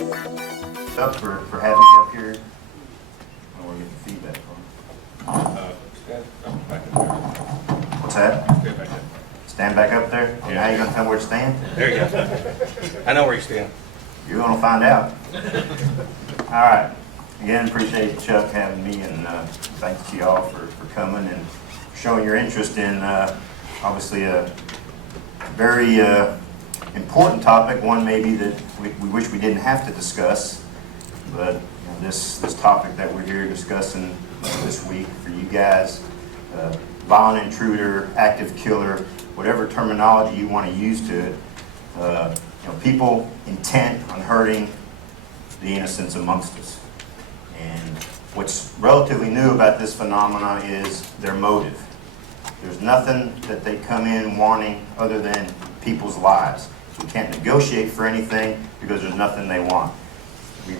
Up for having me up here. I want to get the feedback from. Stand back up there. What's that? Stand back up. Stand back up there? And now you're going to tell me where to stand? There you go. I know where you stand. You're going to find out. All right. Again, appreciate Chuck having me, and thanks to y'all for coming and showing your interest in obviously a very important topic, one maybe that we wish we didn't have to discuss, but this topic that we're here discussing this week for you guys, violent intruder, active killer, whatever terminology you want to use to it, people intent on hurting the innocents amongst us. And what's relatively new about this phenomena is their motive. There's nothing that they come in wanting other than people's lives. We can't negotiate for anything because there's nothing they want.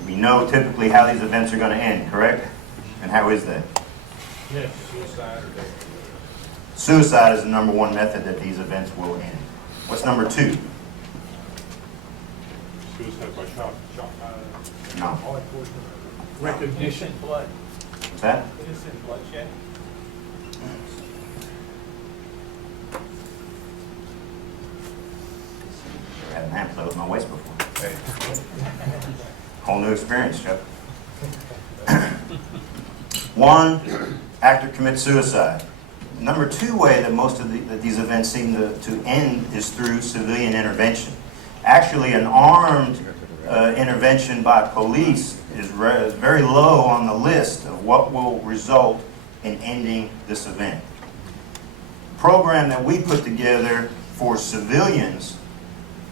We know typically how these events are going to end, correct? And how is that? Yes, suicide or death. Suicide is the number one method that these events will end. What's number two? Suicide by shot. No. Recognition, blood. What's that? Innocent bloodshed. Never had an amp play with my waist before. Whole new experience, Chuck. One, actor commits suicide. Number two way that most of these events seem to end is through civilian intervention. Actually, an armed intervention by police is very low on the list of what will result in ending this event. The program that we put together for civilians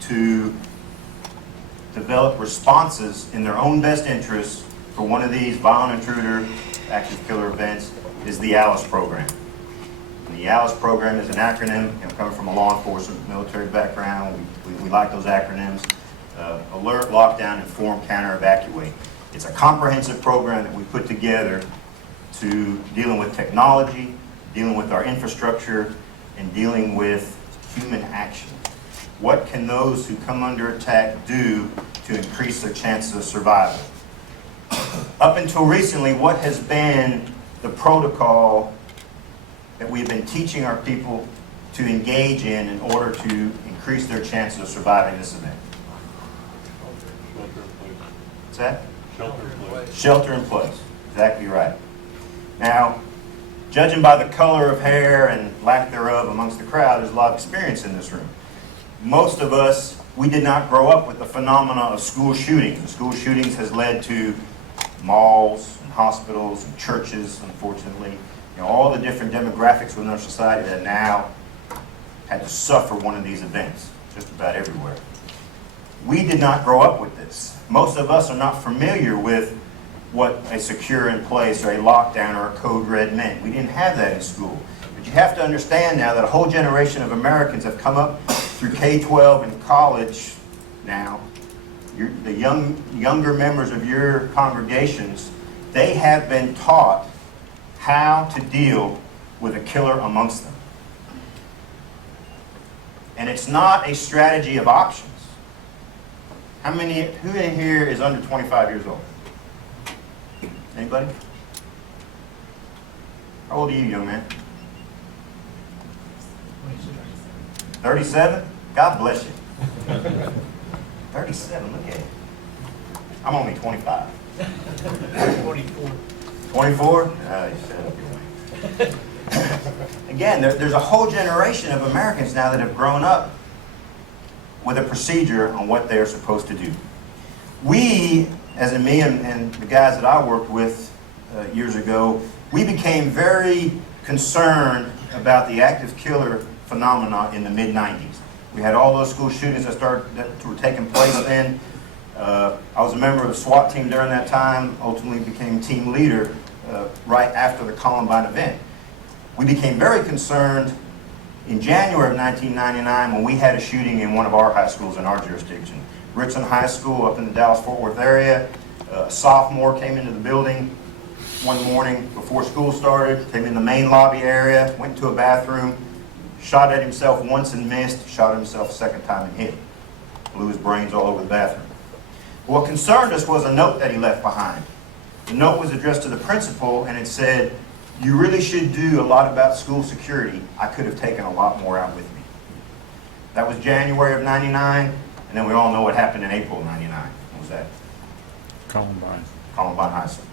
to develop responses in their own best interests for one of these violent intruder, active killer events is the ALICE program. And the ALICE program is an acronym, coming from a law enforcement military background. We like those acronyms. Alert, lockdown, inform, counter, evacuate. It's a comprehensive program that we put together to dealing with technology, dealing with our infrastructure, and dealing with human action. What can those who come under attack do to increase their chances of survival? Up until recently, what has been the protocol that we've been teaching our people to engage in order to increase their chances of surviving this event? Shelter in place. What's that? Shelter in place. Shelter in place. Exactly right. Now, judging by the color of hair and lack thereof amongst the crowd, there's a lot of experience in this room. Most of us, we did not grow up with the phenomena of school shootings. And school shootings has led to malls and hospitals and churches, unfortunately. All the different demographics within our society that now had to suffer one of these events, just about everywhere. We did not grow up with this. Most of us are not familiar with what a secure in place or a lockdown or a code red meant. We didn't have that in school. But you have to understand now that a whole generation of Americans have come up through K-12 and college now. The younger members of your congregations, they have been taught how to deal with a killer amongst them. And it's not a strategy of options. Who in here is under 25 years old? Anybody? How old are you, young man? 37? God bless you. 37, look at it. I'm only 25. 24. 24? Again, there's a whole generation of Americans now that have grown up with a procedure on what they are supposed to do. We, as in me and the guys that I worked with years ago, we became very concerned about the active killer phenomena in the mid-90s. We had all those school shootings that were taking place then. I was a member of the SWAT team during that time, ultimately became team leader right after the Columbine event. We became very concerned in January of 1999 when we had a shooting in one of our high schools in our jurisdiction. Richland High School up in the Dallas-Fort Worth area. A sophomore came into the building one morning before school started, came in the main lobby area, went to a bathroom, shot at himself once and missed, shot himself a second time and hit. Blew his brains all over the bathroom. What concerned us was a note that he left behind. The note was addressed to the principal, and it said, "You really should do a lot about school security. I could have taken a lot more out with me." That was January of '99, and then we all know what happened in April of '99. What was that? Columbine. Columbine High School.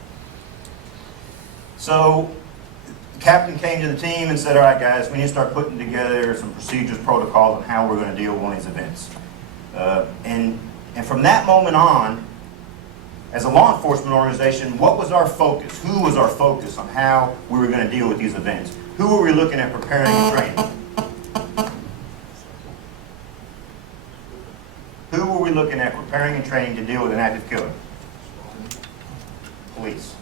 So the captain came to the team and said, "All right, guys, we need to start putting together some procedures, protocols on how we're going to deal with one of these events." And from that moment on, as a law enforcement organization, what was our focus? Who was our focus on how we were going to deal with these events? Who were we looking at preparing and training? Who were we looking at preparing and training to deal with an active killer? Police.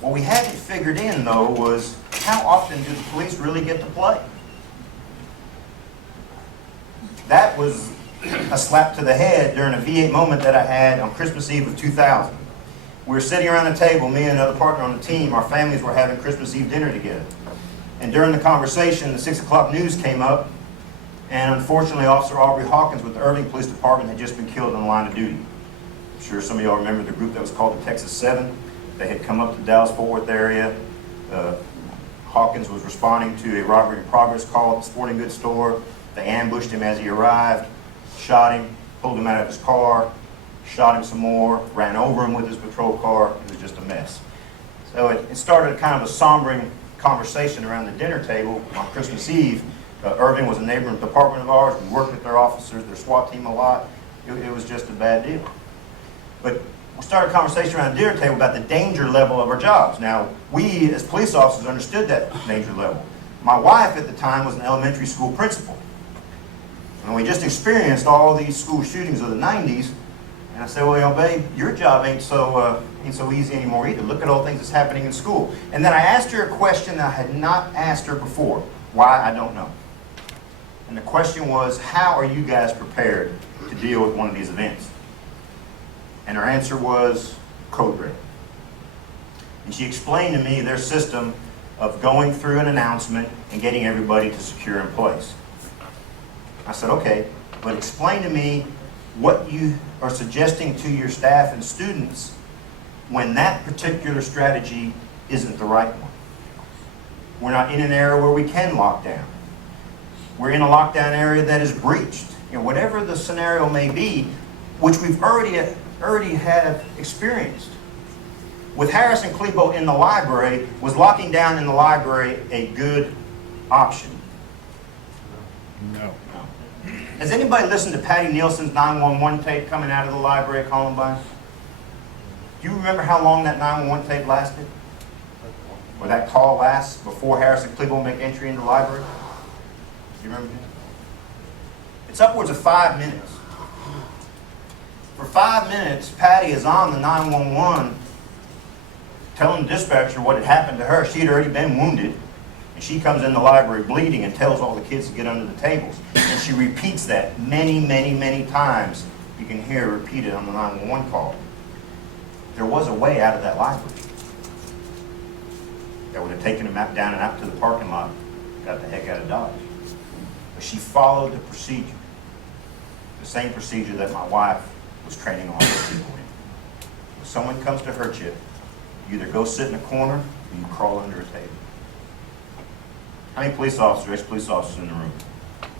What we hadn't figured in, though, was how often do the police really get to play? That was a slap to the head during a V8 moment that I had on Christmas Eve of 2000. We were sitting around the table, me and another partner on the team, our families were having Christmas Eve dinner together. And during the conversation, the 6 o'clock news came up, and unfortunately, Officer Aubrey Hawkins with the Irving Police Department had just been killed in the line of duty. I'm sure some of y'all remember the group that was called the Texas 7. They had come up to the Dallas-Fort Worth area. Hawkins was responding to a robbery in progress call at the sporting goods store. They ambushed him as he arrived, shot him, pulled him out of his car, shot him some more, ran over him with his patrol car. It was just a mess. So it started kind of a sombering conversation around the dinner table on Christmas Eve. Irving was a neighboring department of ours. We worked with their officers, their SWAT team a lot. It was just a bad deal. But we started a conversation around the dinner table about the danger level of our jobs. Now, we as police officers understood that danger level. My wife at the time was an elementary school principal. And we just experienced all these school shootings of the 90s. And I said, "Well, babe, your job ain't so easy anymore either. Look at all the things that's happening in school." And then I asked her a question that I had not asked her before. Why, I don't know. And the question was, how are you guys prepared to deal with one of these events? And her answer was code red. And she explained to me their system of going through an announcement and getting everybody to secure in place. I said, "Okay, but explain to me what you are suggesting to your staff and students when that particular strategy isn't the right one. We're not in an area where we can lock down. We're in a lockdown area that is breached. Whatever the scenario may be, which we've already have experienced. With Harris and Klebo in the library, was locking down in the library a good option?" No. Has anybody listened to Patty Nielsen's 911 tape coming out of the library at Columbine? Do you remember how long that 911 tape lasted? Or that call lasts before Harris and Klebo make entry into the library? Do you remember? It's upwards of 5 minutes. For 5 minutes, Patty is on the 911 telling the dispatcher what had happened to her. She had already been wounded. And she comes in the library bleeding and tells all the kids to get under the tables. And she repeats that many, many, many times. You can hear her repeated on the 911 call. There was a way out of that library that would have taken him down and out to the parking lot, got the heck out of Dodge. But she followed the procedure. The same procedure that my wife was training all her people in. If someone comes to hurt you, you either go sit in a corner or you crawl under a table. How many police officers, ex-police officers in the room? Okay,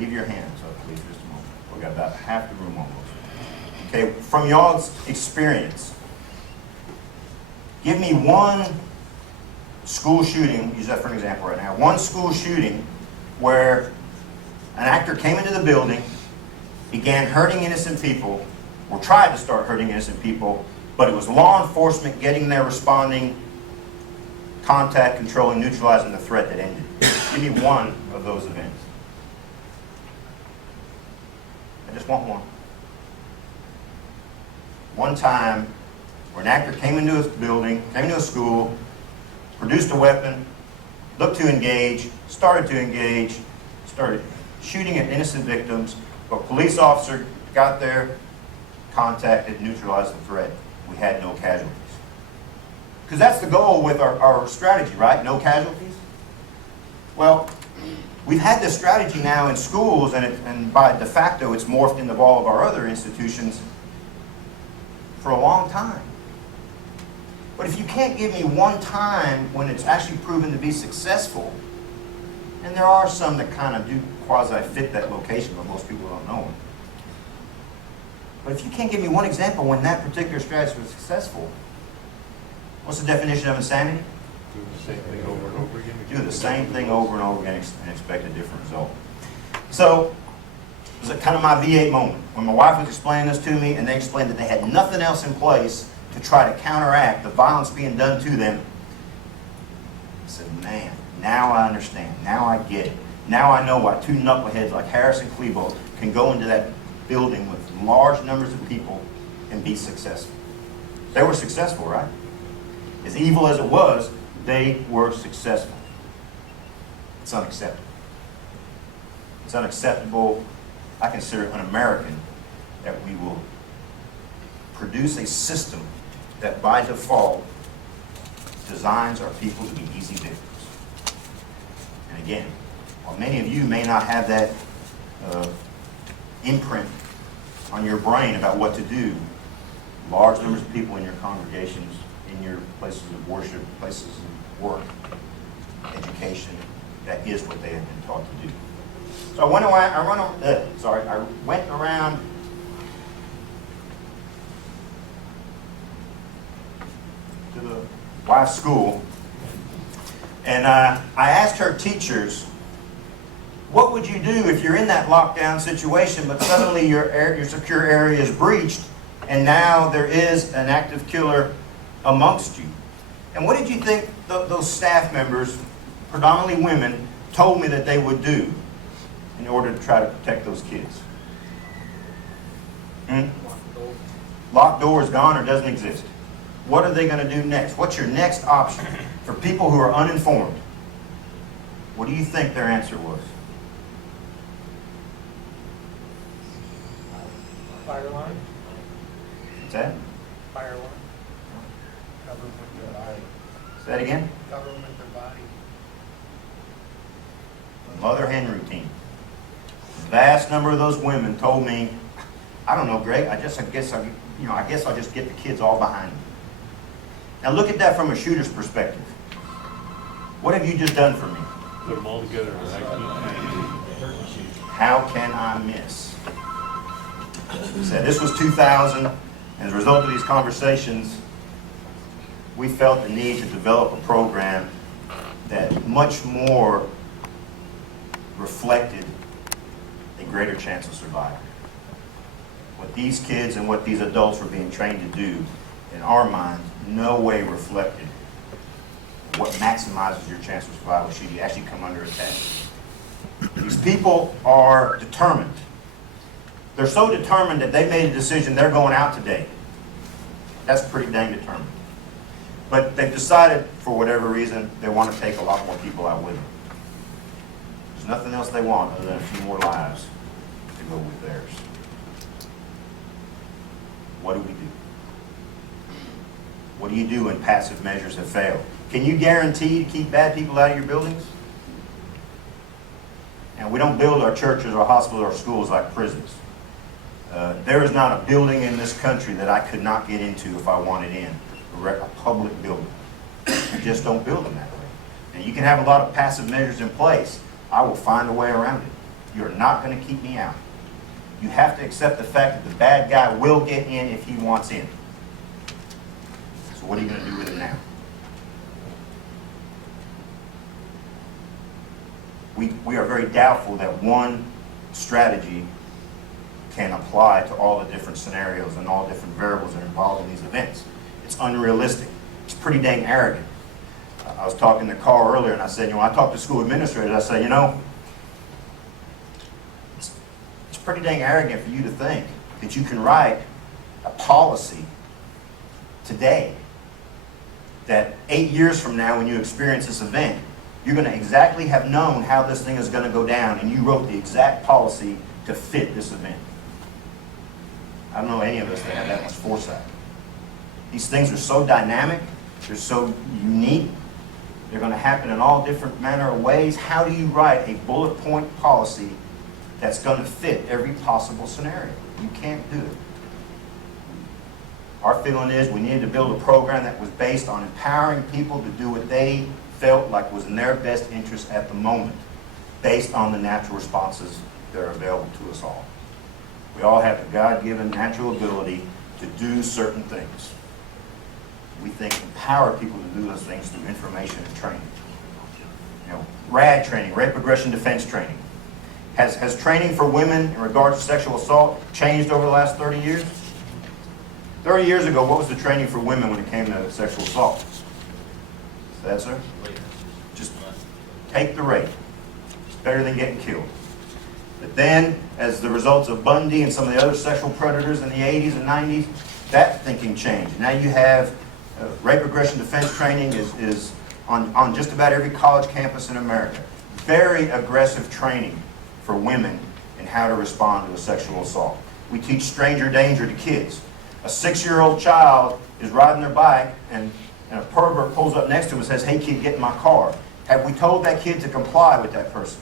leave your hands up, please, just a moment. We've got about half the room almost. Okay, from y'all's experience, give me one school shooting, use that for an example right now, one school shooting where an actor came into the building, began hurting innocent people, or tried to start hurting innocent people, but it was law enforcement getting there, responding, contact, controlling, neutralizing the threat that ended. Give me one of those events. I just want one. One time where an actor came into a building, came into a school, produced a weapon, looked to engage, started shooting at innocent victims, but a police officer got there, contacted, neutralized the threat. We had no casualties. Because that's the goal with our strategy, right? No casualties. Well, We've had this strategy now in schools, and by de facto it's morphed into all of our other institutions for a long time. But if you can't give me one time when it's actually proven to be successful, and there are some that kind of do quasi-fit that location, but most people don't know them. But if you can't give me one example when that particular strategy was successful, what's the definition of insanity? Do the same thing over and over again. Do the same thing over and over again and expect a different result. So, it was kind of my V8 moment. When my wife was explaining this to me, and they explained that they had nothing else in place to try to counteract the violence being done to them, I said, man, now I understand. Now I get it. Now I know why two knuckleheads like Harris and Klebold can go into that building with large numbers of people and be successful. They were successful, right? As evil as it was, they were successful. It's unacceptable. It's unacceptable. I consider it un-American that we will produce a system that by default designs our people to be easy victims. And again, while many of you may not have that imprint on your brain about what to do, large numbers of people in your congregations, in your places of worship, places of work, education, that is what they have been taught to do. So I went around to the wife's school, and I asked her teachers, what would you do if you're in that lockdown situation, but suddenly your secure area is breached, and now there is an active killer amongst you? And what did you think those staff members, predominantly women, told me that they would do in order to try to protect those kids? Locked door is gone or doesn't exist. What are they going to do next? What's your next option for people who are uninformed? What do you think their answer was? Fire line? What's that? Fire line. Cover with their body. Say that again? Cover with their body. Mother hen routine. Vast number of those women told me, I don't know, Greg, I guess I'll just get the kids all behind me. Now look at that from a shooter's perspective. What have you just done for me? Put them all together. How can I miss? Said this was 2000, and as a result of these conversations, we felt the need to develop a program that much more reflected a greater chance of survival. What these kids and what these adults were being trained to do, in our minds, no way reflected what maximizes your chance of survival should you actually come under attack. These people are determined. They're so determined that they made a decision they're going out today. That's pretty dang determined. But they've decided, for whatever reason, they want to take a lot more people out with them. There's nothing else they want other than a few more lives to go with theirs. What do we do? What do you do when passive measures have failed? Can you guarantee to keep bad people out of your buildings? And we don't build our churches, our hospitals, our schools like prisons. There is not a building in this country that I could not get into if I wanted in, a public building. You just don't build them that way. And you can have a lot of passive measures in place. I will find a way around it. You're not going to keep me out. You have to accept the fact that the bad guy will get in if he wants in. So what are you going to do with it now? We are very doubtful that one strategy can apply to all the different scenarios and all different variables that are involved in these events. It's unrealistic. It's pretty dang arrogant. I was talking to Carl earlier, and I said, I talked to school administrators, I said, it's pretty dang arrogant for you to think that you can write a policy today that 8 years from now when you experience this event, you're going to exactly have known how this thing is going to go down, and you wrote the exact policy to fit this event. I don't know any of us that have that much foresight. These things are so dynamic, they're so unique, They're going to happen in all different manner of ways. How do you write a bullet point policy that's going to fit every possible scenario? You can't do it. Our feeling is we needed to build a program that was based on empowering people to do what they felt like was in their best interest at the moment, based on the natural responses that are available to us all. We all have the God-given natural ability to do certain things. We think empower people to do those things through information and training. You know, RAD training, rape aggression defense training. Has training for women in regards to sexual assault changed over the last 30 years? 30 years ago, what was the training for women when it came to sexual assault? Is that, sir? Just take the rape. It's better than getting killed. But then, as the results of Bundy and some of the other sexual predators in the 80s and 90s, that thinking changed. Now you have rape aggression defense training is on just about every college campus in America. Very aggressive training for women in how to respond to a sexual assault. We teach stranger danger to kids. A 6-year-old child is riding their bike and a pervert pulls up next to him and says, "Hey kid, get in my car." Have we told that kid to comply with that person?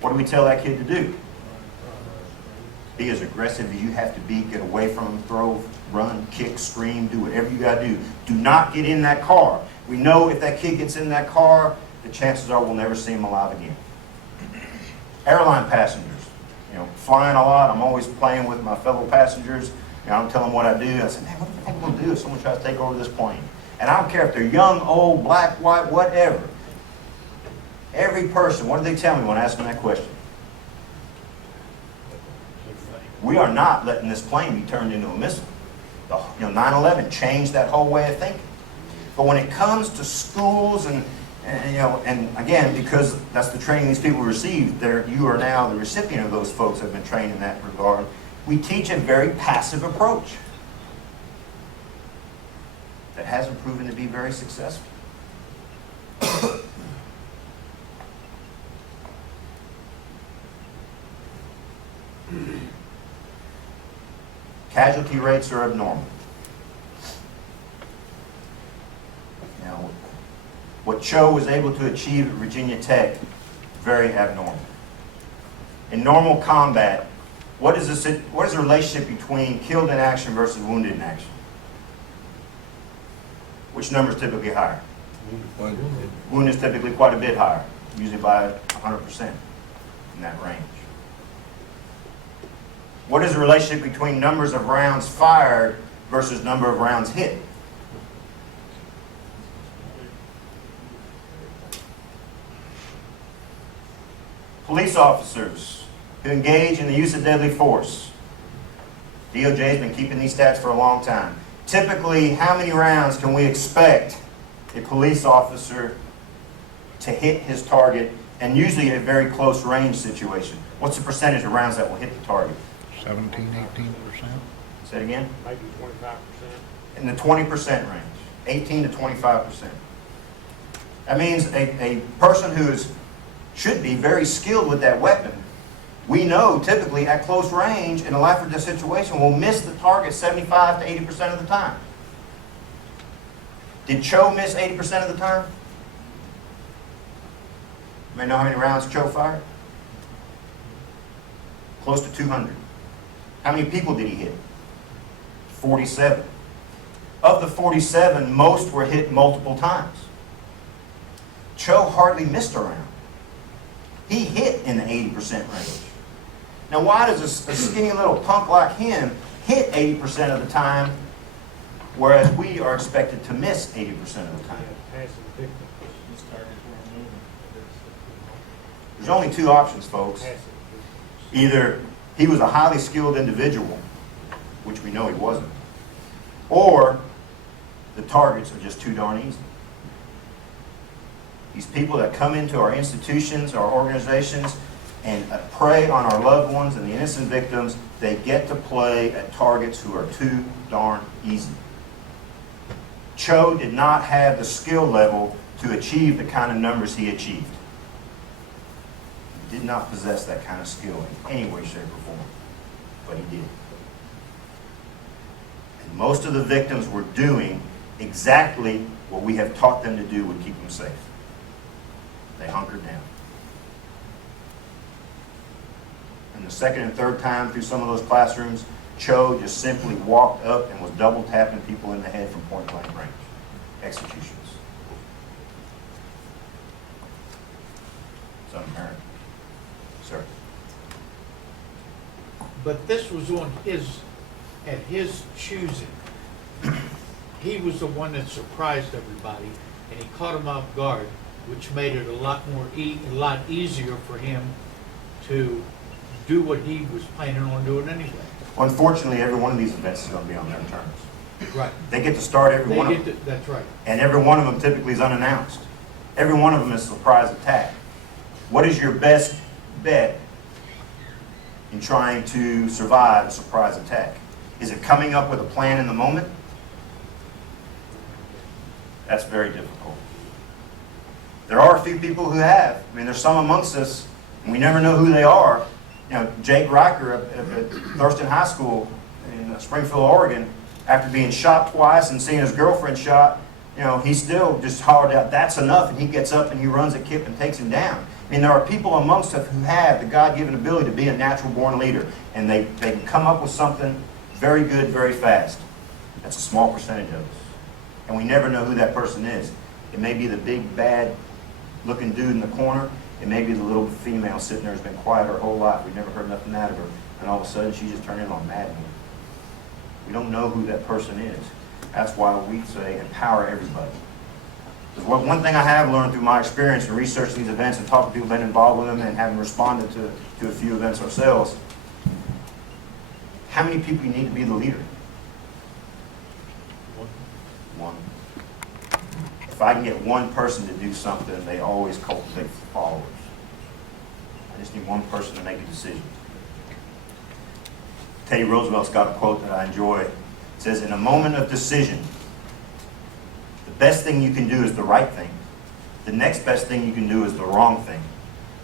What do we tell that kid to do? Be as aggressive as you have to be. Get away from him, throw, run, kick, scream, do whatever you got to do. Do not get in that car. We know if that kid gets in that car, the chances are we'll never see him alive again. Airline passengers, you know, flying a lot. I'm always playing with my fellow passengers. You know, I'm telling them what I do. I say, "Man, what the heck am I going to do if someone tries to take over this plane?" And I don't care if they're young, old, black, white, whatever. Every person, what do they tell me when I ask them that question? We are not letting this plane be turned into a missile. 9/11 changed that whole way of thinking. But when it comes to schools and again, because that's the training these people received, you are now the recipient of those folks that have been trained in that regard. We teach a very passive approach that hasn't proven to be very successful. Casualty rates are abnormal. Now, what Cho was able to achieve at Virginia Tech, very abnormal. In normal combat, what is the relationship between killed in action versus wounded in action? Which number is typically higher? Wounded is typically quite a bit higher, usually by 100% in that range. What is the relationship between numbers of rounds fired versus number of rounds hit? Police officers who engage in the use of deadly force. DOJ has been keeping these stats for a long time. Typically, how many rounds can we expect a police officer to hit his target, and usually a very close range situation? What's the percentage of rounds that will hit the target? 17, 18%. Say it again? Maybe 25%. In the 20% range, 18 to 25%. That means a person who should be very skilled with that weapon, we know typically at close range in a life or death situation will miss the target 75 to 80% of the time. Did Cho miss 80% of the time? You may know how many rounds Cho fired? Close to 200. How many people did he hit? 47. Of the 47, most were hit multiple times. Cho hardly missed a round. He hit in the 80% range. Now, why does a skinny little punk like him hit 80% of the time, whereas we are expected to miss 80% of the time? There's only two options, folks. Either he was a highly skilled individual, which we know he wasn't, or the targets are just too darn easy. These people that come into our institutions, our organizations, and prey on our loved ones and the innocent victims, they get to play at targets who are too darn easy. Cho did not have the skill level to achieve the kind of numbers he achieved. He did not possess that kind of skill in any way, shape, or form, but he did. And most of the victims were doing exactly what we have taught them to do would keep them safe. They hunkered down. And the second and third time through some of those classrooms, Cho just simply walked up and was double tapping people in the head from point blank range. Executions. It's un-American. Sir. But this was at his choosing. He was the one that surprised everybody, and he caught him off guard, which made it a lot easier for him to do what he was planning on doing anyway. Unfortunately, every one of these events is going to be on their terms. Right. They get to start every one of them. That's right. And every one of them typically is unannounced. Every one of them is a surprise attack. What is your best bet in trying to survive a surprise attack? Is it coming up with a plan in the moment? That's very difficult. There are a few people who have. I mean, there's some amongst us, and we never know who they are. You know, Jake Riker at Thurston High School in Springfield, Oregon, after being shot twice and seeing his girlfriend shot, you know, he still just hollered out, "That's enough," and he gets up and he runs at Kip and takes him down. I mean, there are people amongst us who have the God-given ability to be a natural-born leader, and they can come up with something very good very fast. That's a small percentage of us. And we never know who that person is. It may be the big, bad-looking dude in the corner. It may be the little female sitting there who's been quiet her whole life. We've never heard nothing out of her. And all of a sudden, she just turned in on Mad Men. We don't know who that person is. That's why we say empower everybody. Because one thing I have learned through my experience in researching these events and talking to people who've been involved with them and having responded to a few events ourselves, how many people you need to be the leader? One. If I can get one person to do something, they always cultivate followers. I just need one person to make a decision. Teddy Roosevelt's got a quote that I enjoy. It says, "In a moment of decision, the best thing you can do is the right thing. The next best thing you can do is the wrong thing.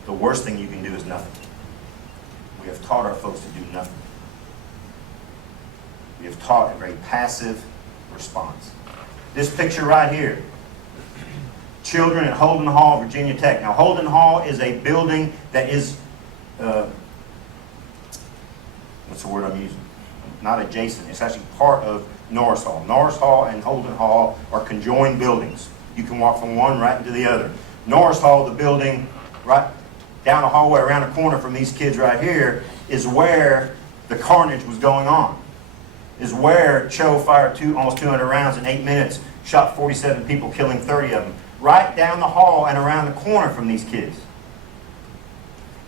The worst thing you can do is nothing." We have taught our folks to do nothing. We have taught a very passive response. This picture right here, children at Holden Hall, Virginia Tech. Now, Holden Hall is a building that is, what's the word I'm using? Not adjacent. It's actually part of Norris Hall. Norris Hall and Holden Hall are conjoined buildings. You can walk from one right into the other. Norris Hall, the building right down the hallway around the corner from these kids right here, is where the carnage was going on. Is where Cho fired almost 200 rounds in 8 minutes, shot 47 people, killing 30 of them. Right down the hall and around the corner from these kids.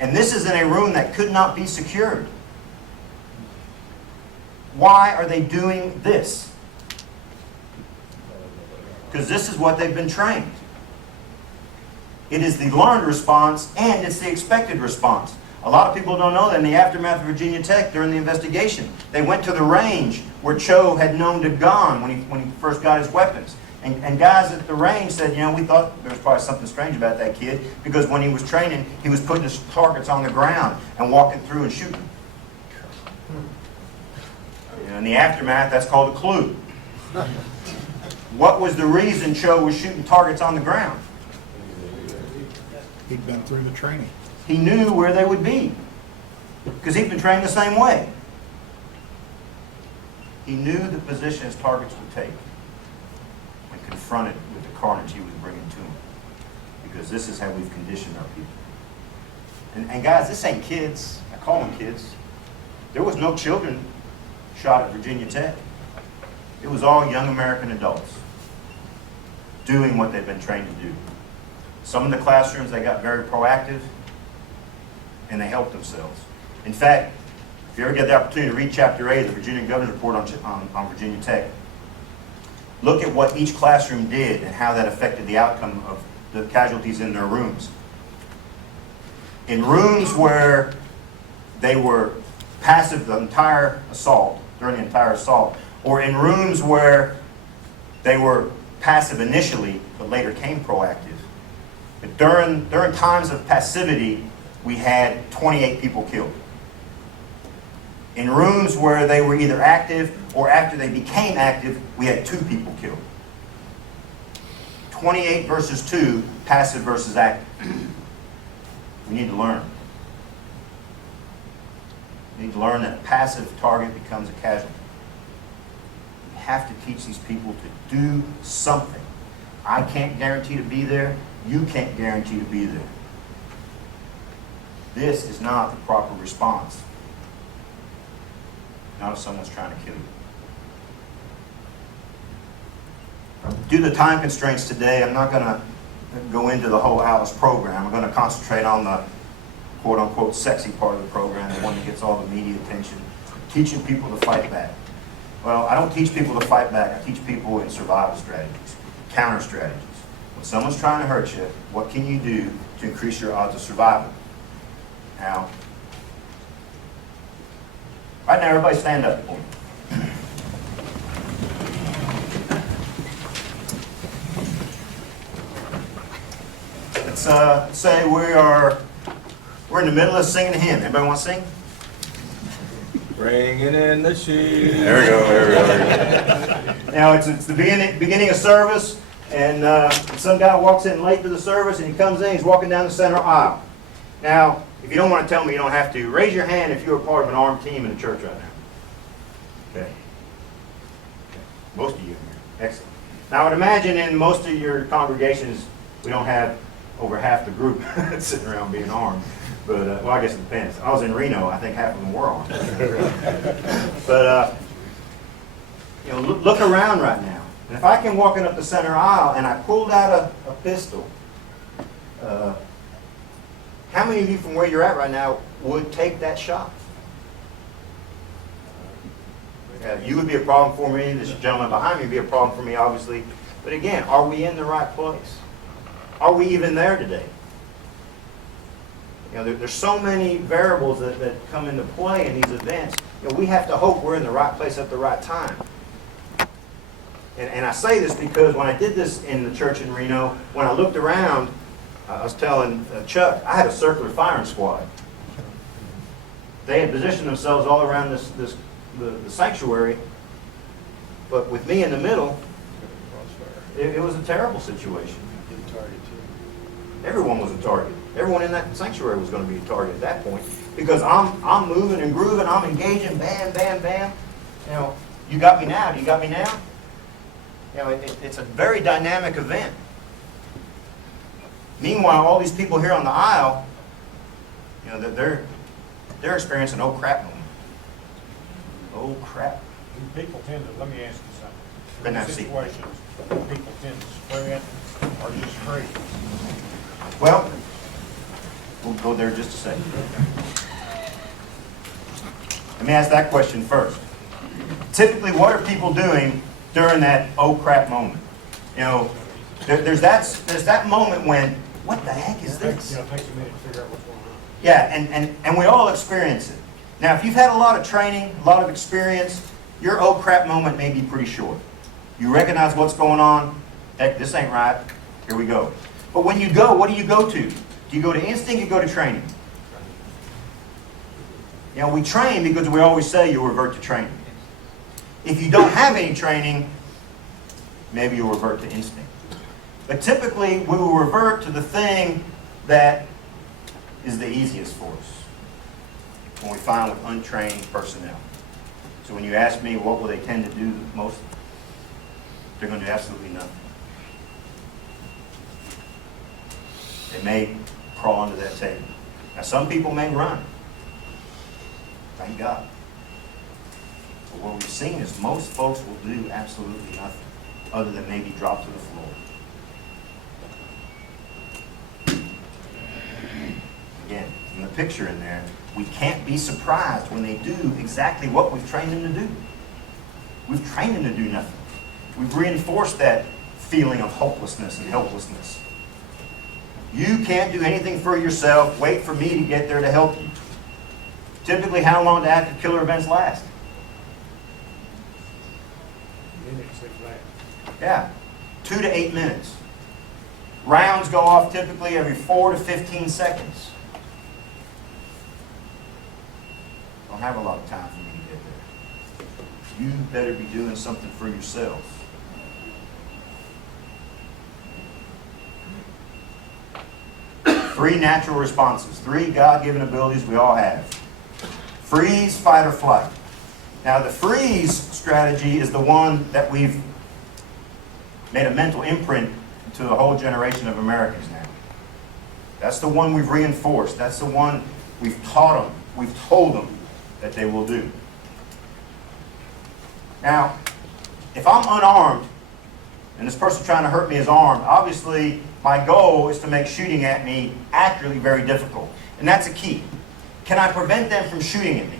And this is in a room that could not be secured. Why are they doing this? Because this is what they've been trained. It is the learned response and it's the expected response. A lot of people don't know that in the aftermath of Virginia Tech during the investigation, they went to the range where Cho had known to gone when he first got his weapons. And guys at the range said, you know, we thought there was probably something strange about that kid because when he was training, he was putting his targets on the ground and walking through and shooting. You know, in the aftermath, that's called a clue. What was the reason Cho was shooting targets on the ground? He'd been through the training. He knew where they would be because he'd been trained the same way. He knew the position his targets would take when confronted with the carnage he was bringing to him, because this is how we've conditioned our people. And guys, this ain't kids. I call them kids. There was no children shot at Virginia Tech. It was all young American adults doing what they've been trained to do. Some of the classrooms, they got very proactive and they helped themselves. In fact, if you ever get the opportunity to read Chapter 8 of the Virginia Governor's Report on Virginia Tech, look at what each classroom did and how that affected the outcome of the casualties in their rooms. In rooms where they were passive the entire assault, during the entire assault, or in rooms where they were passive initially but later came proactive. But during times of passivity, we had 28 people killed. In rooms where they were either active or after they became active, we had 2 people killed. 28 verses 2, passive versus active. We need to learn. We need to learn that a passive target becomes a casualty. We have to teach these people to do something. I can't guarantee to be there. You can't guarantee to be there. This is not the proper response. Not if someone's trying to kill you. Due to the time constraints today, I'm not going to go into the whole Alice program. I'm going to concentrate on the quote-unquote sexy part of the program, the one that gets all the media attention, teaching people to fight back. Well, I don't teach people to fight back. I teach people in survival strategies, counter strategies. When someone's trying to hurt you, what can you do to increase your odds of survival? Now, right now, everybody stand up for me. Let's say we're in the middle of singing a hymn. Anybody want to sing? Bringing in the sheep. There we go. Now it's the beginning of service, and some guy walks in late to the service, and he comes in. He's walking down the center aisle. Now, if you don't want to tell me, you don't have to. Raise your hand if you're a part of an armed team in the church right now. Okay. Most of you in here. Excellent. Now, I would imagine in most of your congregations, we don't have over half the group sitting around being armed. But, well, I guess it depends. I was in Reno. I think half of them were armed. But, you know, look around right now. And if I came walking up the center aisle and I pulled out a pistol, how many of you from where you're at right now would take that shot? You would be a problem for me. This gentleman behind me would be a problem for me, obviously. But again, are we in the right place? Are we even there today? You know, there's so many variables that come into play in these events. You know, we have to hope we're in the right place at the right time. And I say this because when I did this in the church in Reno, when I looked around, I was telling Chuck, I had a circular firing squad. They had positioned themselves all around the sanctuary, but with me in the middle, it was a terrible situation. Everyone was a target. Everyone in that sanctuary was going to be a target at that point because I'm moving and grooving, I'm engaging, bam, bam, bam. You know, you got me now. Do you got me now? You know, it's a very dynamic event. Meanwhile, all these people here on the aisle, you know, they're experiencing oh crap moment. Oh crap. People tend to, let me ask you something. But now In see. situations, people tend to spread or just freeze. Well, we'll go there just a second. Let me ask that question first. Typically, what are people doing during that oh crap moment? You know, there's that moment when, what the heck is this? You know, it takes a minute to figure out what's going on. Yeah, and we all experience it. Now, if you've had a lot of training, a lot of experience, your oh crap moment may be pretty short. You recognize what's going on. Heck, this ain't right. Here we go. But when you go, what do you go to? Do you go to instinct or you go to training? You know, we train because we always say you'll revert to training. If you don't have any training, maybe you'll revert to instinct. But typically, we will revert to the thing that is the easiest for us when we find with untrained personnel. So when you ask me what will they tend to do most, they're going to do absolutely nothing. They may crawl under that table. Now some people may run. Thank God. But what we've seen is most folks will do absolutely nothing other than maybe drop to the floor. Again, in the picture in there, we can't be surprised when they do exactly what we've trained them to do. We've trained them to do nothing. We've reinforced that feeling of hopelessness and helplessness. You can't do anything for yourself. Wait for me to get there to help you. Typically, how long do active killer events last? Minutes they flat. Yeah, 2 to 8 minutes. Rounds go off typically every 4 to 15 seconds. Don't have a lot of time for me to get there. You better be doing something for yourselves. Three natural responses, three God-given abilities we all have. Freeze, fight, or flight. Now the freeze strategy is the one that we've made a mental imprint to a whole generation of Americans now. That's the one we've reinforced. That's the one we've taught them, we've told them that they will do. Now, if I'm unarmed and this person trying to hurt me is armed, obviously my goal is to make shooting at me accurately very difficult. And that's a key. Can I prevent them from shooting at me?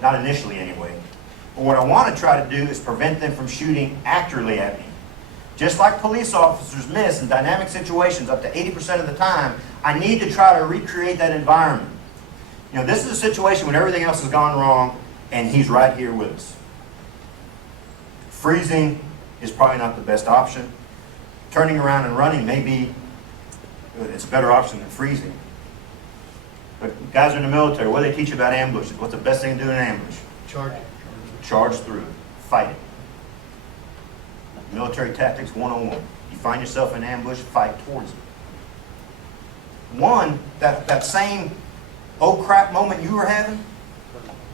Not initially anyway. But what I want to try to do is prevent them from shooting accurately at me. Just like police officers miss in dynamic situations up to 80% of the time, I need to try to recreate that environment. You know, this is a situation when everything else has gone wrong and he's right here with us. Freezing is probably not the best option. Turning around and running may be, it's a better option than freezing. But guys are in the military, what do they teach you about ambushes? What's the best thing to do in an ambush? Charge. Charge through it. Fight it. Military tactics 101. You find yourself in ambush, fight towards it. That same oh crap moment you were having,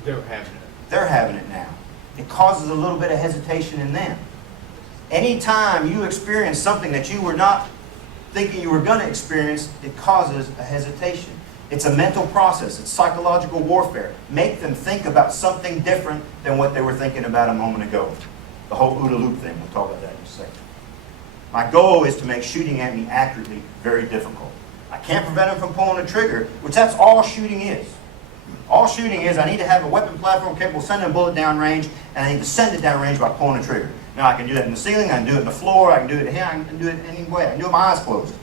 They're having it. they're having it now. It causes a little bit of hesitation in them. Anytime you experience something that you were not thinking you were going to experience, it causes a hesitation. It's a mental process. It's psychological warfare. Make them think about something different than what they were thinking about a moment ago. The whole OODA loop thing, we'll talk about that in a second. My goal is to make shooting at me accurately very difficult. I can't prevent them from pulling the trigger, which that's all shooting is. All shooting is I need to have a weapon platform capable of sending a bullet down range, and I need to send it down range by pulling the trigger. Now I can do that in the ceiling, I can do it in the floor, I can do it here, I can do it any way. I can do it with my eyes closed.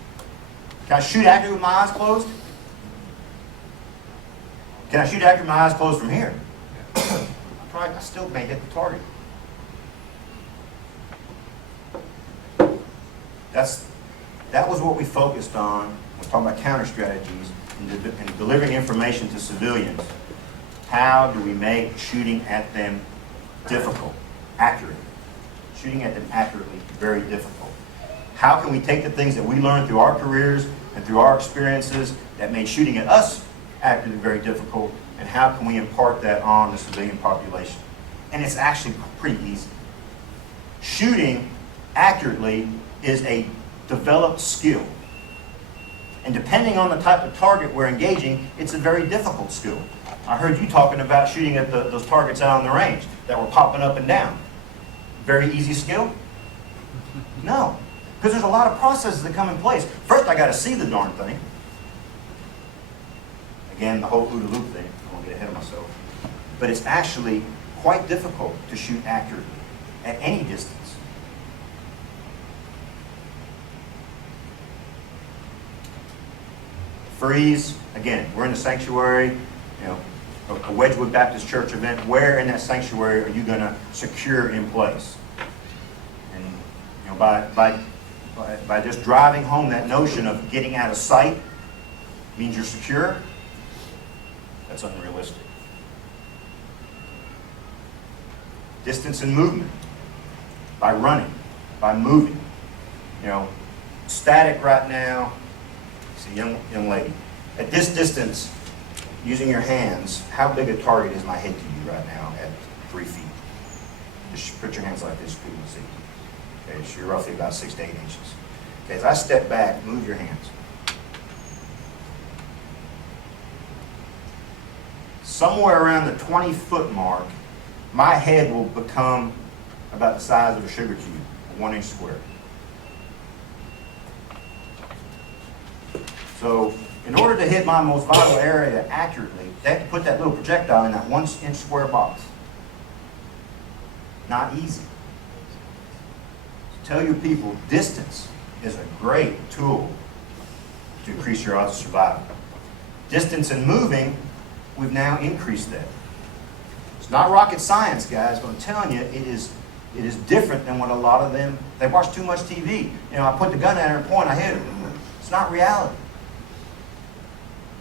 Can I shoot accurately with my eyes closed? Can I shoot accurately with my eyes closed from here? I still may hit the target. That was what we focused on. We're talking about counter strategies and delivering information to civilians. How do we make shooting at them difficult, accurate? Shooting at them accurately, very difficult. How can we take the things that we learned through our careers and through our experiences that made shooting at us accurately very difficult, and how can we impart that on the civilian population? And it's actually pretty easy. Shooting accurately is a developed skill. And depending on the type of target we're engaging, it's a very difficult skill. I heard you talking about shooting at those targets out on the range that were popping up and down. Very easy skill? No. Because there's a lot of processes that come in place. First, I got to see the darn thing. Again, the whole OODA loop thing. I won't get ahead of myself. But it's actually quite difficult to shoot accurately at any distance. Freeze, again, we're in the sanctuary, you know, a Wedgwood Baptist Church event. Where in that sanctuary are you going to secure in place? And you know, by just driving home that notion of getting out of sight means you're secure, that's unrealistic. Distance and movement, by running, by moving. You know, static right now. See, young lady, at this distance, using your hands, how big a target is my head to you right now at 3 feet? Just put your hands like this so people can see. Okay, so you're roughly about 6 to 8 inches. Okay, as I step back, move your hands. Somewhere around the 20-foot mark, my head will become about the size of a sugar cube, a 1-inch square. So, in order to hit my most vital area accurately, they have to put that little projectile in that 1-inch square box. Not easy. So tell your people, distance is a great tool to increase your odds of survival. Distance and moving, we've now increased that. It's not rocket science, guys, but I'm telling you, it is different than what a lot of them, they watch too much TV. You know, I put the gun at her and point, I hit her. It's not reality.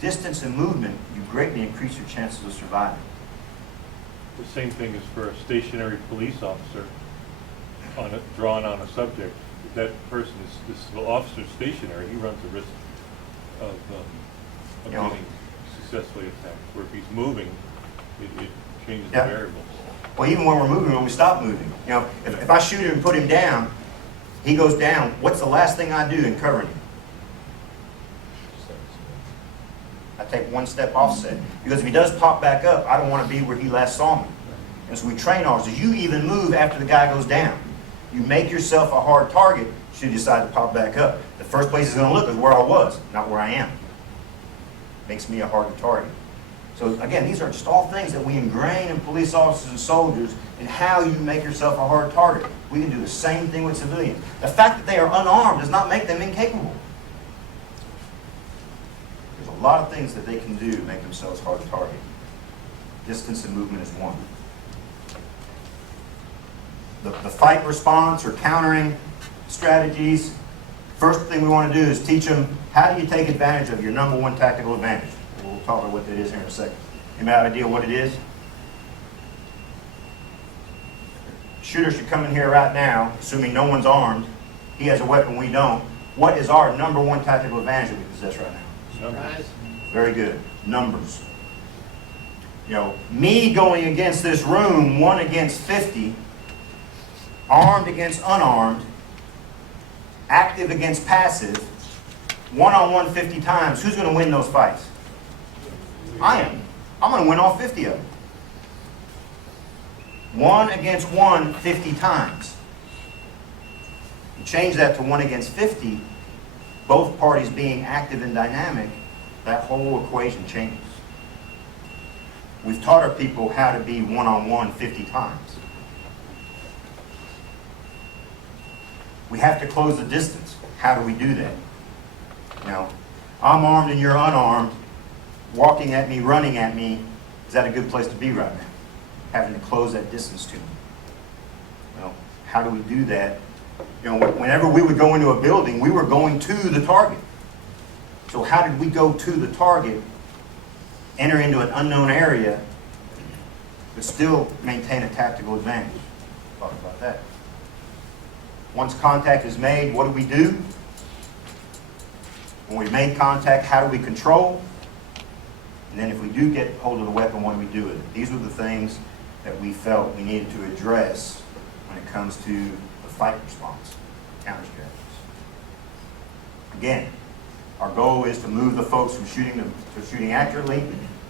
Distance and movement, you greatly increase your chances of surviving. The same thing is for a stationary police officer drawn on a subject. If that person is, this officer stationary, he runs the risk of You know. getting successfully attacked. Where if he's moving, it changes the Yeah. variables. Well, even when we're moving, when we stop moving, you know, if I shoot him and put him down, he goes down, what's the last thing I do in covering him? I take one step offset. Because if he does pop back up, I don't want to be where he last saw me. And so we train officers, you even move after the guy goes down. You make yourself a hard target should you decide to pop back up. The first place he's going to look is where I was, not where I am. Makes me a harder target. So again, these are just all things that we ingrain in police officers and soldiers in how you make yourself a hard target. We can do the same thing with civilians. The fact that they are unarmed does not make them incapable. There's a lot of things that they can do to make themselves hard to target. Distance and movement is one. The fight response or countering strategies, first thing we want to do is teach them how do you take advantage of your number one tactical advantage. We'll talk about what that is here in a second. You have an idea what it is? Shooter should come in here right now, assuming no one's armed. He has a weapon, we don't. What is our number one tactical advantage that we possess right now? Surprise. Very good. Numbers. You know, me going against this room, 1 against 50, armed against unarmed, active against passive, one-on-one 50 times, who's going to win those fights? I am. I'm going to win all 50 of them. 1 against 1, 50 times. You change that to 1 against 50, both parties being active and dynamic, that whole equation changes. We've taught our people how to be one-on-one 50 times. We have to close the distance. How do we do that? Now, I'm armed and you're unarmed, walking at me, running at me. Is that a good place to be right now? Having to close that distance to me. Well, how do we do that? You know, whenever we would go into a building, we were going to the target. So how did we go to the target, enter into an unknown area, but still maintain a tactical advantage? Talk about that. Once contact is made, what do? When we've made contact, how do we control? And then if we do get hold of the weapon, what do we do with it? These were the things that we felt we needed to address when it comes to the fight response, counter strategies. Again, our goal is to move the folks from shooting to shooting accurately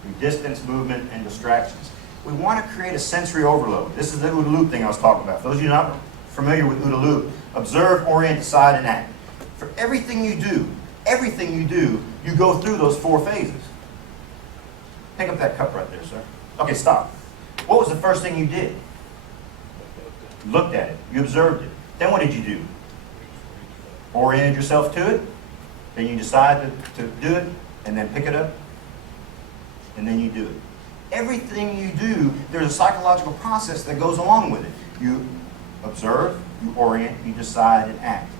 through distance, movement, and distractions. We want to create a sensory overload. This is the OODA loop thing I was talking about. For those of you not familiar with OODA loop, observe, orient, decide, and act. For everything you do, you go through those 4 phases. Pick up that cup right there, sir. Okay, stop. What was the first thing you did? You looked at it. You observed it. Then what did you do? Oriented yourself to it. Then you decide to do it, and then pick it up, and then you do it. Everything you do, there's a psychological process that goes along with it. You observe, you orient, you decide, and act.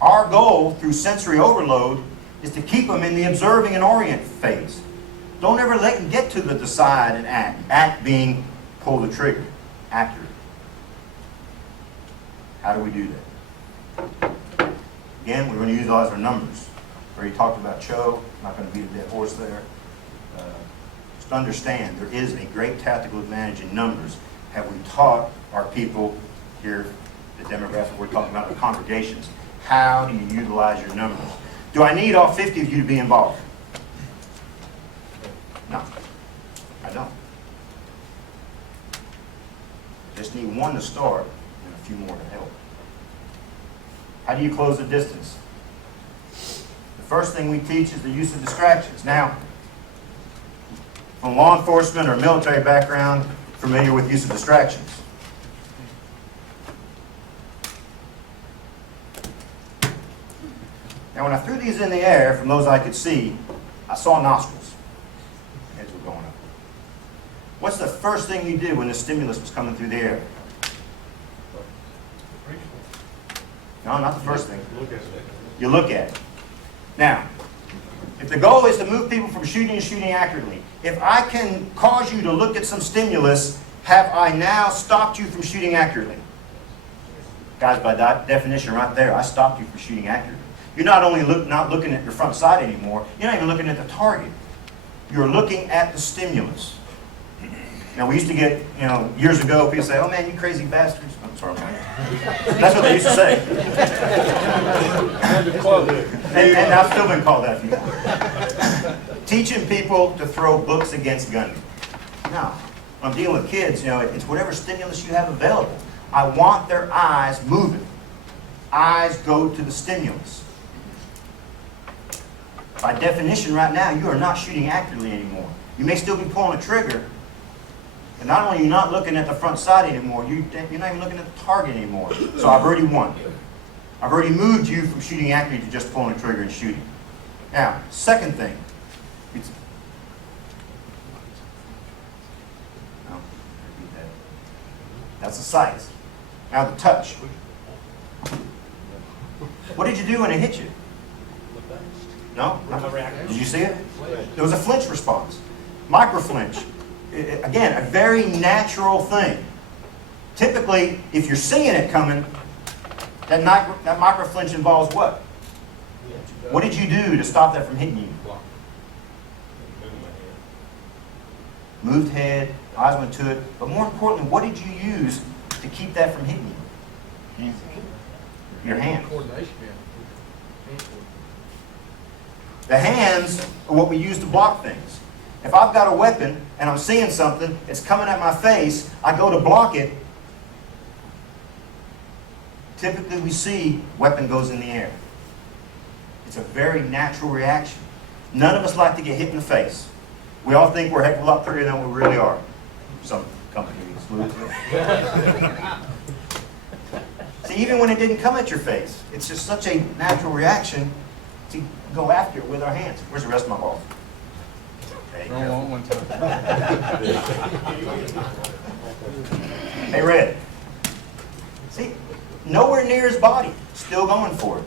Our goal through sensory overload is to keep them in the observing and orient phase. Don't ever let them get to the decide and act. Act being pull the trigger, accurate. How do we do that? Again, we're going to utilize our numbers. We already talked about Cho. I'm not going to beat a dead horse there. Just understand there is a great tactical advantage in numbers. Have we taught our people here, the demographic we're talking about, the congregations, how do you utilize your numbers? Do I need all 50 of you to be involved? No, I don't. Just need 1 to start and a few more to help. How do you close the distance? The first thing we teach is the use of distractions. Now, from law enforcement or military background, familiar with use of distractions. Now, when I threw these in the air, from those I could see, I saw nostrils. Heads were going up. What's the first thing you did when the stimulus was coming through the air? No, not the first thing. You look at it. Now, if the goal is to move people from shooting to shooting accurately, if I can cause you to look at some stimulus, have I now stopped you from shooting accurately? Guys, by that definition right there, I stopped you from shooting accurately. You're not only not looking at your front sight anymore, you're not even looking at the target. You're looking at the stimulus. Now, we used to get, years ago, people say, "Oh man, you crazy bastards." I'm sorry, Mike. That's what they used to say. And I've still been called that a few times. Teaching people to throw books against gunmen. No. When I'm dealing with kids, it's whatever stimulus you have available. I want their eyes moving. Eyes go to the stimulus. By definition, right now, you are not shooting accurately anymore. You may still be pulling a trigger, and not only are you not looking at the front sight anymore, you're not even looking at the target anymore. So I've already won. I've already moved you from shooting accurately to just pulling a trigger and shooting. Now, second thing. That's the sight. Now the touch. What did you do when it hit you? No? Did you see it? There was a flinch response. Micro flinch. Again, a very natural thing. Typically, if you're seeing it coming, that micro flinch involves what? What did you do to stop that from hitting you? Moved head, eyes went to it. But more importantly, what did you use to keep that from hitting you? Your hand. The hands are what we use to block things. If I've got a weapon and I'm seeing something, it's coming at my face, I go to block it. Typically we see weapon goes in the air. It's a very natural reaction. None of us like to get hit in the face. We all think we're a heck of a lot prettier than we really are. Some company excluded. See, even when it didn't come at your face, it's just such a natural reaction to go after it with our hands. Where's the rest of my balls? Okay, One time. Hey, Red. See, nowhere near his body, still going for it.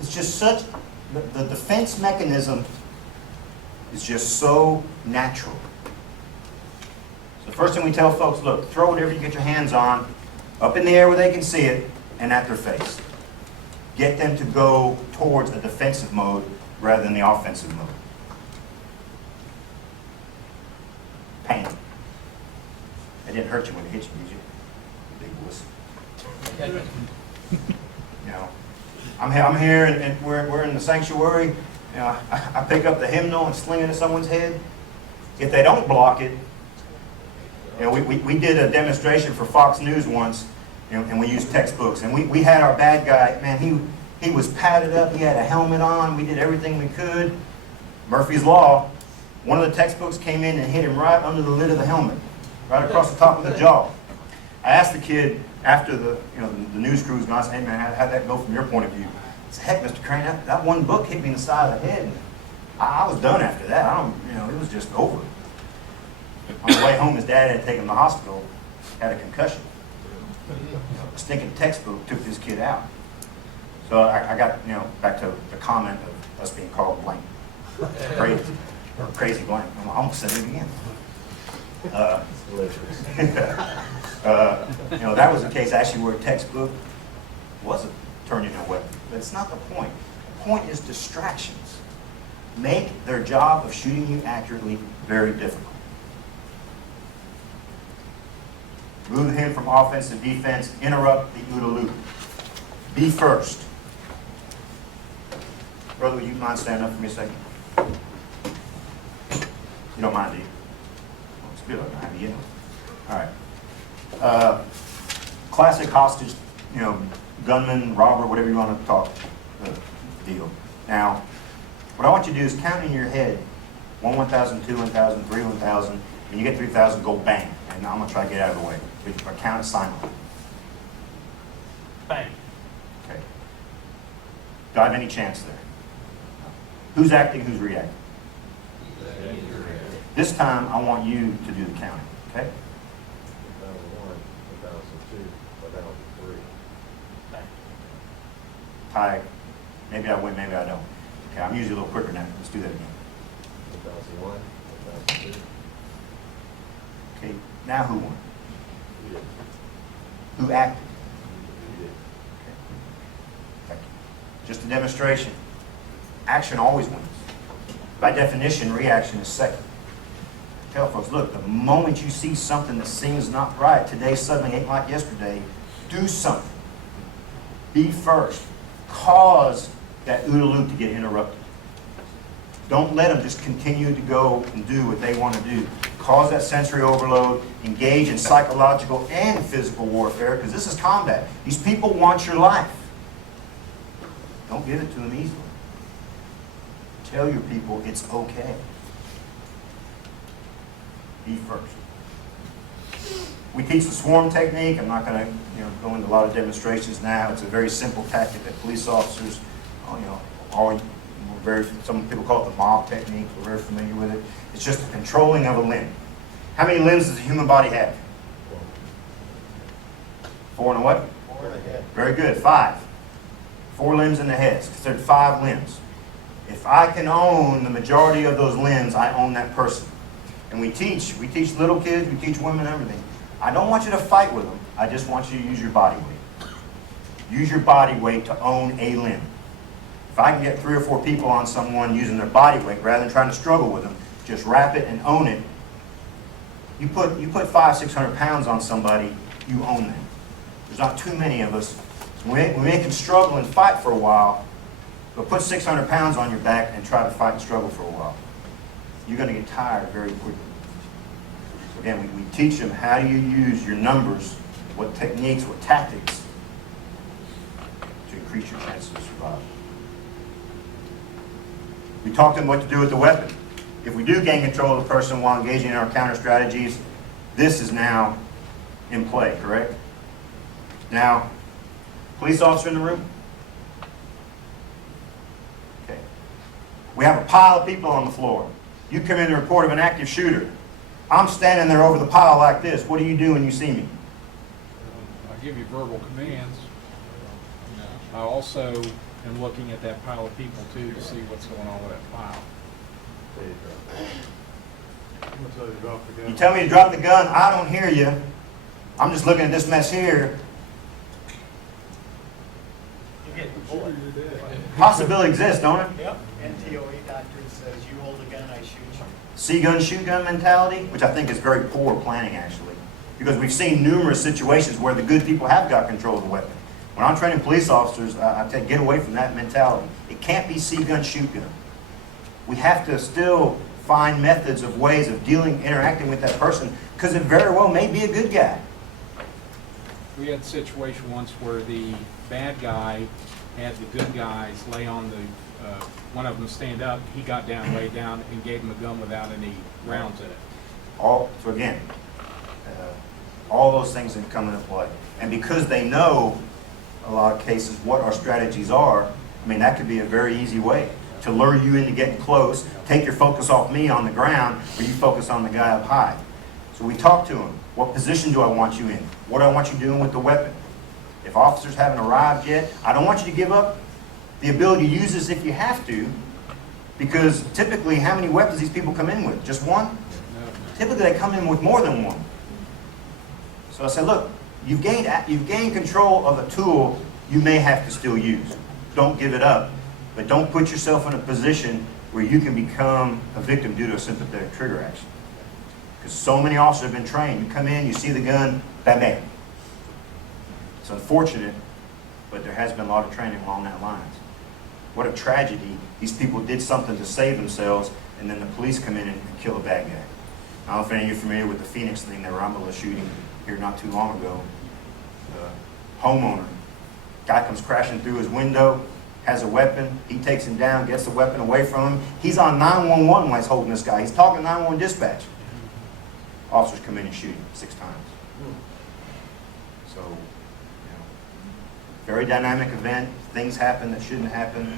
It's just such, the defense mechanism is just so natural. So the first thing we tell folks, look, throw whatever you get your hands on, up in the air where they can see it, and at their face. Get them to go towards a defensive mode rather than the offensive mode. Pain. It didn't hurt you when it hit you, did you? Big wuss. I'm here and we're in the sanctuary. I pick up the hymnal and sling it at someone's head. If they don't block it, we did a demonstration for Fox News once, and we used textbooks. And we had our bad guy, man, he was padded up, he had a helmet on, we did everything we could. Murphy's Law, one of the textbooks came in and hit him right under the lid of the helmet, right across the top of the jaw. I asked the kid after the news crew was gone, I said, "Hey man, how'd that go from your point of view?" He said, "Heck, Mr. Crane, that one book hit me in the side of the head. And I was done after that. It was just over." On the way home, his dad had taken him to the hospital, had a concussion. A stinking textbook took this kid out. So I got, back to the comment of us being called blank. Crazy blank. I almost said it again. That was the case actually where a textbook wasn't turned into a weapon. But it's not the point. The point is distractions. Make their job of shooting you accurately very difficult. Move him from offense to defense. Interrupt the OODA loop. Be first. Brother, would you mind standing up for me a second? You don't mind, do you? It's good. I'm happy you know. All right. Classic hostage, gunman, robber, whatever you want to talk deal. Now, what I want you to do is count in your head 1, 1,000, 2, 1,000, 3, 1,000. When you get 3,000, go bang. And I'm going to try to get out of the way. But count it silently. Bang. Okay. Do I have any chance there? Who's acting, who's reacting? This time, I want you to do the counting, okay? 2001, 2002, 2003. Tie. Maybe I win, maybe I don't. Okay, I'm usually a little quicker now. Let's do that again. 2001, 2002. Okay, now who won? You did. Who acted? You did. Thank you. Just a demonstration. action always wins. By definition, reaction is second. Tell folks, look, the moment you see something that seems not right, today suddenly ain't like yesterday, do something. Be first. Cause that OODA loop to get interrupted. Don't let them just continue to go and do what they want to do. Cause that sensory overload, engage in psychological and physical warfare, because this is combat. These people want your life. Don't give it to them easily. Tell your people it's okay. Be first. We teach the swarm technique. I'm not going to go into a lot of demonstrations now. It's a very simple tactic that police officers, some people call it the mob technique. We're very familiar with it. It's just the controlling of a limb. How many limbs does the human body have? 4 and a what? 4 in the head. Very good. 5. 4 limbs in the head. It's considered 5 limbs. If I can own the majority of those limbs, I own that person. And we teach little kids, we teach women, everything. I don't want you to fight with them. I just want you to use your body weight. Use your body weight to own a limb. If I can get 3 or 4 people on someone using their body weight rather than trying to struggle with them, just wrap it and own it. You put 500-600 pounds on somebody, you own them. There's not too many of us. We make them struggle and fight for a while, but put 600 pounds on your back and try to fight and struggle for a while. You're going to get tired very quickly. So again, we teach them how do you use your numbers, what techniques, what tactics to increase your chances of survival. We talk to them what to do with the weapon. If we do gain control of the person while engaging in our counter strategies, this is now in play, correct? Now, police officer in the room? Okay. We have a pile of people on the floor. You come in to report of an active shooter. I'm standing there over the pile like this. What do you do when you see me? I give you verbal commands. I also am looking at that pile of people too to see what's going on with that pile. You tell me to drop the gun, I don't hear you. I'm just looking at this mess here. You get bullet. Possibility exists, don't it? Yep. NTOA doctrine says you hold a gun, I shoot you. See gun, shoot gun mentality, which I think is very poor planning actually. Because we've seen numerous situations where the good people have got control of the weapon. When I'm training police officers, I tell you, get away from that mentality. It can't be see gun, shoot gun. We have to still find methods of ways of interacting with that person, because it very well may be a good guy. We had a situation once where the bad guy had the good guys lay on the, one of them stand up, he got down, laid down, and gave him a gun without any rounds in it. So again, all those things have come into play. And because they know, a lot of cases, what our strategies are, I mean, that could be a very easy way to lure you into getting close, take your focus off me on the ground, where you focus on the guy up high. So we talk to him. What position do I want you in? What do I want you doing with the weapon? If officers haven't arrived yet, I don't want you to give up the ability to use this if you have to, because typically how many weapons these people come in with? Just one? Typically they come in with more than one. So I said, look, you've gained control of a tool you may have to still use. Don't give it up, but don't put yourself in a position where you can become a victim due to a sympathetic trigger action. Because so many officers have been trained. You come in, you see the gun, bam, bam. It's unfortunate, but there has been a lot of training along that lines. What a tragedy. These people did something to save themselves, and then the police come in and kill a bad guy. I don't know if any of you are familiar with the Phoenix thing, the Rambala shooting here not too long ago. The homeowner, guy comes crashing through his window, has a weapon, he takes him down, gets the weapon away from him. He's on 911 while he's holding this guy. He's talking to 911 dispatch. Officers come in and shoot him 6 times. So, very dynamic event. Things happen that shouldn't happen.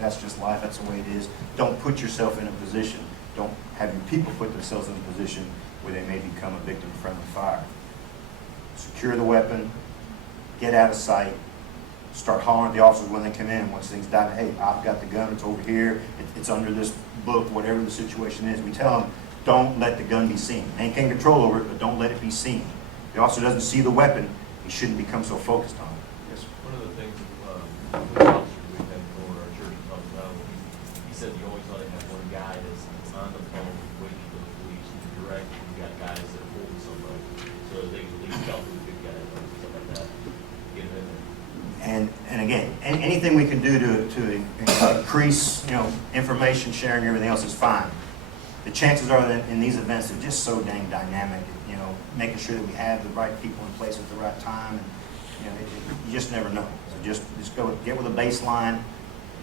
That's just life. That's the way it is. Don't put yourself in a position. Don't have your people put themselves in a position where they may become a victim of friendly fire. Secure the weapon. Get out of sight. Start hollering at the officers when they come in. Once things die, hey, I've got the gun. It's over here. It's under this book, whatever the situation is. We tell them, don't let the gun be seen. Maintain control over it, but don't let it be seen. If the officer doesn't see the weapon, he shouldn't become so focused on it. Yes, sir. One of the things, the officers we've had for our church talked about, when we anything we can do to increase, information sharing and everything else is fine. The chances are that in these events, they're just so dang dynamic, making sure that we have the right people in place at the right time, and, you just never know. So just get with a baseline,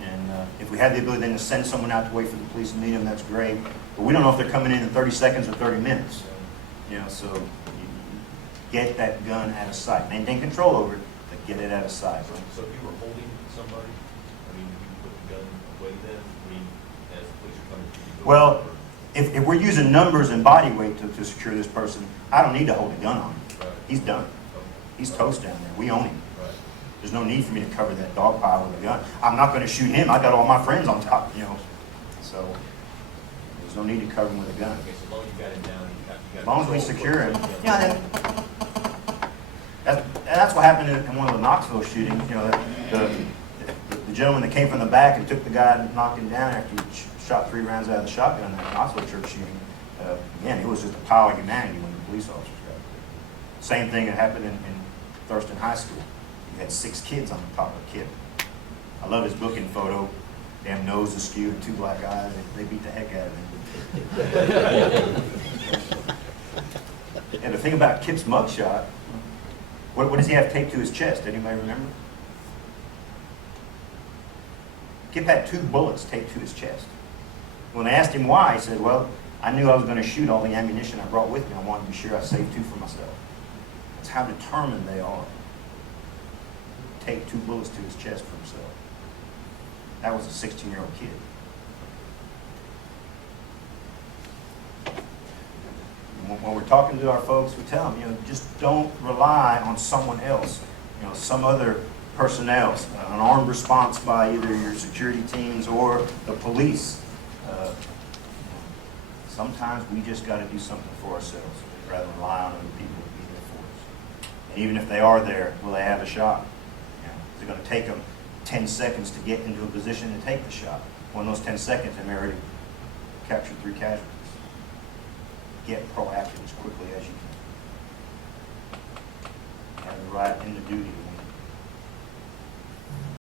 and if we have the ability then to send someone out to wait for the police to meet them, that's great. But we don't know if they're coming in 30 seconds or 30 minutes, so you get that gun out of sight. Maintain control over it, but get it out of sight. So if you were holding somebody, you put the gun away then, as the police are coming to you? Well, if we're using numbers and body weight to secure this person, I don't need to hold a gun on him. Right. He's done. Okay. He's toast down there. We own him. Right. There's no need for me to cover that dog pile with a gun. I'm not going to shoot him. I got all my friends on top, So there's no need to cover him with a gun. Okay, so as long as you got him down, you got. As long as we control secure him. of what- Yeah, that's what happened in one of the Knoxville shootings. The gentleman that came from the back and took the guy and knocked him down after he shot 3 rounds out of the shotgun in that Knoxville church shooting. Again, it was just a pile of humanity when the police officers got there. Same thing that happened in Thurston High School. You had 6 kids on the top of a kid. I love his booking photo. Damn nose askew and 2 black eyes. They beat the heck out of him. And the thing about Kip's mugshot, what does he have taped to his chest? Anybody remember? Kip had 2 bullets taped to his chest. When I asked him why, he said, well, I knew I was going to shoot all the ammunition I brought with me. I wanted to be sure I saved 2 for myself. That's how determined they are. Take 2 bullets to his chest for himself. That was a 16-year-old kid. When we're talking to our folks, we tell them, just don't rely on someone else, some other personnel, an armed response by either your security teams or the police. Sometimes we just got to do something for ourselves rather than rely on other people to be there for us. And even if they are there, will they have a shot? Is it going to take them 10 seconds to get into a position to take the shot? Well, in those 10 seconds, they may already captured 3 casualties. Get proactive as quickly as you can. You have the right and the duty to